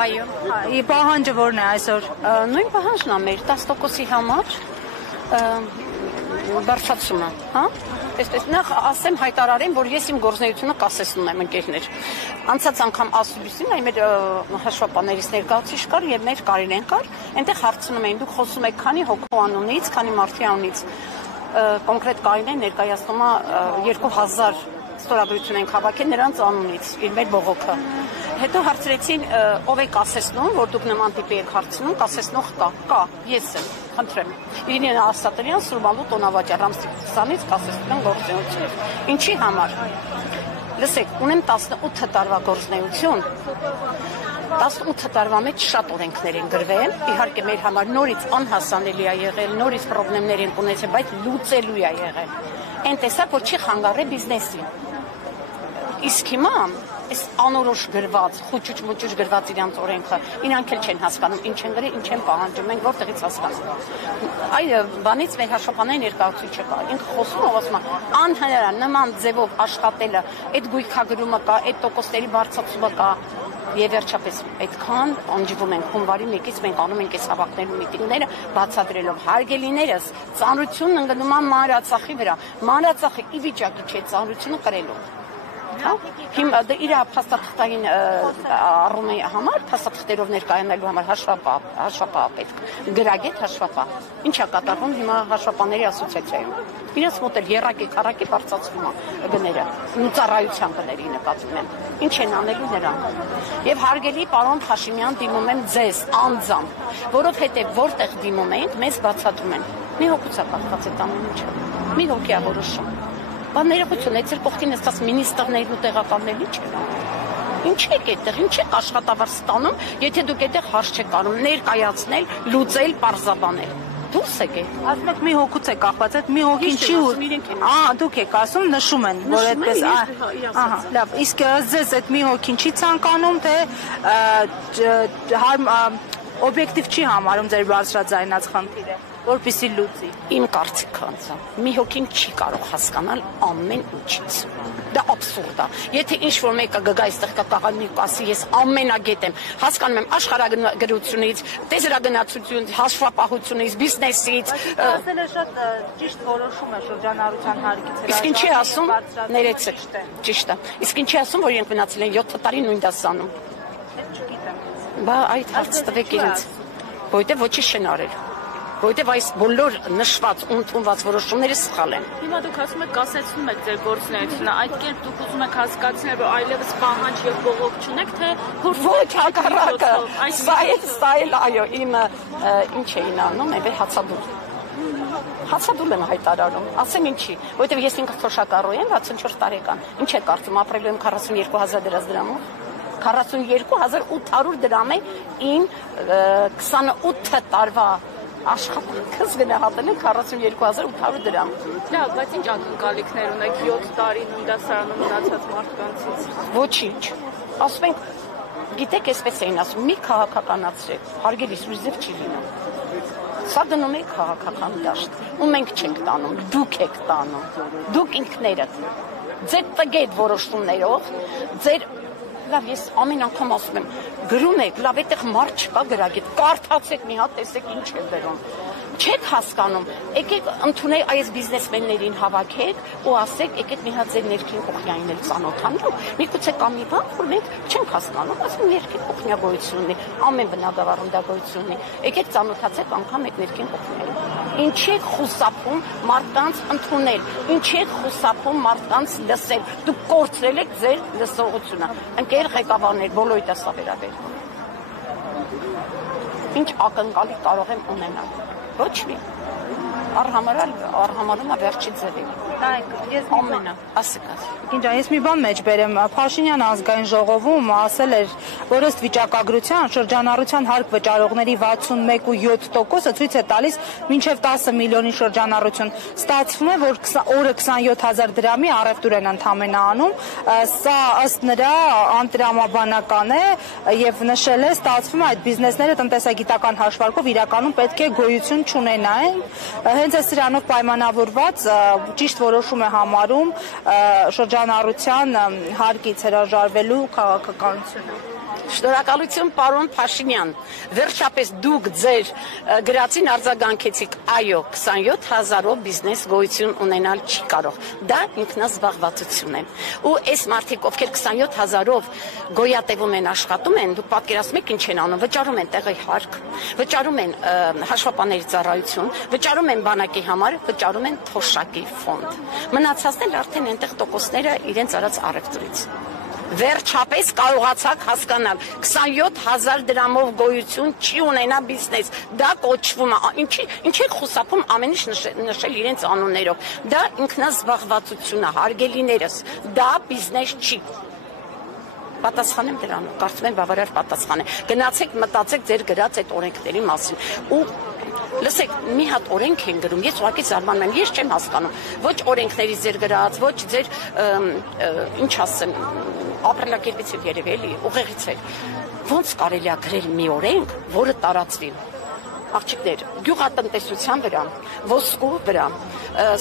Այո։ Պահանջը որն է այսօր։ Նույն պահանջն է մեր 10%-ի համար բարձրացումը, հա։ Այսպես նախ ասեմ հայտարարեմ, որ ես իմ գործունեությունը կասեցնում եմ ընկերներ։ Անցած անգամ ասուլիսին այ մեր հաշվապաներից ներկայացուցիչ կար եւ մեր Կարինեն կար, այնտեղ հարցնում էին դուք խոսում եք քանի հոգու անունից, քանի մարդի անունից։ Կոնկրետ Կարինեն ներկայացնում է 2000 ստորագրություն ենք հավաքել նրանց անունից, իր մեր բողոքը։ Հետո հարցրեցին ով է կասեցնում, որ դուք նման տիպի եք հարցնում, կասեցնող կա, ես եմ, խնդրեմ։ Իրինա Աստատրյան Սուրբալու տոնավաճառ Ամստերդամից կասեցնում եմ գործունեություն։ Ինչի համար։ Լսեք, ունեմ 18 տարվա գործունեություն։ 18 տարվա մեջ շատ օրենքներ են գրվել, իհարկե մեր համար նորից անհասանելի է եղել, նորից խնդիրներ են ունեցել, բայց լուծելու է եղել։ Այն տեսակ, որ չի խանգարել բիզնեսին։ Իսկ հիմա այս անորոշ գրված, խուճուճ-մուճուճ գրված իրանց օրենքը, իրանք էլ չեն հասկանում, ինչ են գրել, ինչ են պահանջում, մենք որտեղից հասկանանք։ Այ բանից մեր հաշվապանային ներկայացուցիչը կա, ինքը խոսում է, ասում է, անհնար է նման ձևով աշխատելը, այդ գույքագրումը կա, այդ տոկոսների բարձրացումը կա։ Եվ վերջապես այդքան անջվում ենք հունվարի 1-ից մենք անում ենք այս հավաքներու միտինգները բացատրելով հարգելիներս ծանրությունն ընկնում է մանրածախի վրա մանրածախը ի վիճակի չէ ծանրությունը կրելով հիմա իր փաստաթղթային առումի համար փաստաթղթերով ներկայանալու համար հաշվապահ պետք գրագետ հաշվապահ ինչա կատարվում հիմա հաշվապահների ասոցիացիայում իրենց մոտ էլ երակի քառակի բարձրացվում է գները ծառայության գների նկատվում են ինչ են անելու նրանք եւ հարգելի պարոն Փաշինյան դիմում եմ ձեզ անձամբ որովհետեւ որտեղ դիմում ենք մեզ բացատրում են մի հոգուց է կախված այդ ամեն ինչը մի հոգի է որոշում բաներություն է ցել կողքին էստաս մինիստրներն ու տեղականների չէ ինչ եք այդտեղ ինչ եք աշխատավարձ ստանում եթե դուք այդտեղ հարց չեք անում ներկայացնել լուծել պարզաբանել դուրս եկեք ասում եք մի հոգուց է կախված այդ մի հոգին չի դուք եք ասում նշում են որ այդպես ահա լավ իսկ ձեզ այդ մի հոգին չի ցանկանում թե օբյեկտիվ չի համարում ձեր բարձրաձայնած խնդիրը որպեսզի լուծի իմ կարծիքով անձամբ մի հոգին չի կարող հասկանալ ամեն ինչից դա աբսուրդ է եթե ինչ-որ մեկը գա այստեղ կկաղանի կասի ես ամենագետ եմ հասկանում եմ աշխարհագրությունից տեսարագնացությունից հաշվապահությունից բիզնեսից ասել է շատ ճիշտ որոշում է շրջանառության հարկից իսկ ինչի ասում ներեցեք ճիշտ է իսկ ինչի ասում որ իրենք մնացել են 7 տարի նույն դասանում չգիտեմ բա այդ հարց տվեք իրենց որտեղ ոչինչ չեն արել որտեվ այս բոլոր նշված ու ընդունված որոշումները սխալ են։ Հիմա դուք ասում եք կասեցնում եք ձեր գործունեությունը, այդ կերպ դուք ուզում եք հասկացնել, որ այլևս պահանջ եւ բողոք չունեք, թե ոչ հակառակը։ Սա էլ այո, իմը ինչ էին անում, այլ հացադուլ։ Հացադուլ եմ հայտարարում, ասեմ ինչի, որտեվ ես ինքս թոշակառու եմ 64 տարեկան։ Ինչ եք կարծում, ապրելու եմ 42000 դրամով։ 42800 դրամ է իմ 28 տարվա աշխատանքս գնահատել են 42800 դրամ։ Լավ, բայց ինչ ակնկալիքներ ունեք 7 տարի նույն դասարանում մնացած մարդկանցից։ Ոչինչ։ Ասում ենք, գիտեք, այսպես էին ասում, մի քաղաքականացրեք, հարգելիս ուրիշ ձև չի լինում։ Սա դնում եք քաղաքական դաշտ, ու մենք չենք տանում, դուք եք տանում։ Դուք ինքներդ ձեր տգետ որոշումներով, ձեր լավ, ես ամեն անգամ ասում եմ, գրում եք, լավ, այդտեղ մարդ չկա գրագետ, կարդացեք մի հատ, տեսեք ինչ է գրում։ Չեք հասկանում, եկեք ընդունեք այս բիզնեսմեններին հավաքեք ու ասեք, եկեք մի հատ ձեր ներքին կողքնային էլ ծանոթանալու։ Միգուցե կա մի բան, որ մենք չենք հասկանում, ասում ներքին կողքնա գոյություն ունի, ամեն բնակավարում դա գոյություն ունի։ Եկեք ծանոթացեք անգամ այդ ներքին կողքներին։ Ինչի եք խուսափում մարդկանց ընդունել, ինչի եք խուսափում մարդկանց լսել։ Դուք կորցրել եք ձեր լսողությունը։ Ընկեր ղեկավարներ, բոլորիդ է սա վերաբերվում։ Ինչ ակնկալիք կարող եմ ունենալ։ Ոչ մի արհամարում վերջի ձևի։ Ես ամենը ասիկած։ Ինջան, ես մի բան մեջ բերեմ, Փաշինյան ազգային ժողովում ասել էր, որ ըստ վիճակագրության շրջանառության հարկ վճարողների 61.7%-ը ցույց է տալիս մինչև 10 միլիոնի շրջանառություն։ Ստացվում է, որ օրը 27000 դրամի առևտուր են ընդամենը անում, սա ըստ նրա անտրամաբանական է եւ նշել է, ստացվում է այդ բիզնեսները տնտեսագիտական հաշվարկով իրականում պետք է գոյություն չունենային։ Հենց այս սրանով պայմանավորված ճիշտ որոշում է համարում շրջանառության հարկից հրաժարվելու քաղաքականությունը։ Շնորհակալություն պարոն Փաշինյան, վերջապես դուք ձեր գրածին արձագանքեցիք, այո, 27,000-ով բիզնես գոյություն ունենալ չի կարող, դա ինքնազբաղվածություն է, ու այս մարդիկ, ովքեր 27,000-ով գոյատևում են, աշխատում են, դուք պատկերացնում եք ինչ են անում, վճարում են տեղի հարկ, վճարում են հաշվապանների ծառայություն, վճարում են բանակի համար, վճարում են թոշակի ֆոնդ, մնացածն էլ արդեն այնտեղ տոկոսները իրենց արած առևտրից։ Վերջապես կարողացաք հասկանալ 27,000 դրամով գոյություն չի ունենա բիզնես, դա կոչվում է, ինչ եք խուսափում ամեն ինչ նշել իրենց անուններով, դա ինքնազբաղվածություն է, հարգելիներս, դա բիզնես չի։ Պատասխանեմ դրանով, կարծում եմ բավարար պատասխան է, գնացեք մտածեք ձեր գրած այդ օրենքների մասին ու լսեք, մի հատ օրենք են գրում, ես ուղղակի զարմանում եմ, ես չեմ հասկանում, ոչ օրենքներից ձեր գրած, ոչ ձեր, ինչ ասեմ, ապրելակերպից էլ երևի էլի, ուղեղից էլ, ոնց կարելի է գրել մի օրենք, որը տարածվի, աղջիկներ, գյուղատնտեսության վրա, ոսկու վրա,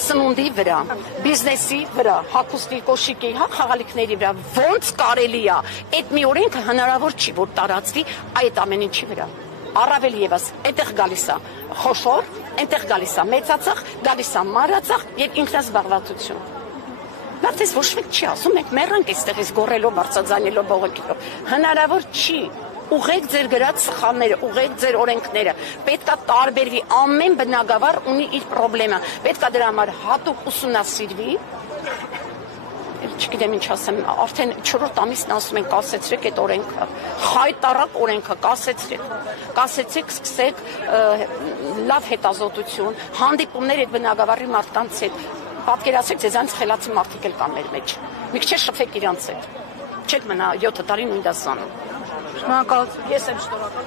սնունդի վրա, բիզնեսի վրա, հագուստի, կոշիկի, խաղալիքների վրա, ոնց կարելի է, այդ մի օրենքը հնարավոր չի, որ տարածվի այդ ամեն ինչի վրա։ Առավել եւս, այնտեղ գալիս է խոշոր, այնտեղ գալիս է մեծածախ, գալիս է մանրածախ եւ ինքնազբաղվածություն։ Բացես ոչ մեկ չի ասում, մենք մեռանք այստեղից գոռելով, բարձրաձայնելով, բողոքելով։ Հնարավոր չի։ Ուղղեք ձեր գրած սխալները, ուղղեք ձեր օրենքները։ Պետքա տարբերվի, ամեն բնակավար ունի իր խնդրեմը։ Պետքա դրա համար հատուկ ուսումնասիրվի։ Չգիտեմ ինչ ասեմ, արդեն 4-րդ ամիսն ասում են կասեցրեք այդ օրենքը, խայտառակ օրենքը կասեցրեք, սկսեք լավ հետազոտություն, հանդիպումներ այդ բնակավարի մարդկանց հետ, պատկերացրեք ձեզանից խելացի մարդիկ էլ կան մեր մեջ, մի քիչ շփվեք իրանց հետ, չեք մնա 7 տարի նույն դասանում։ Շնորհակալություն։ Ես եմ շնորհակալ։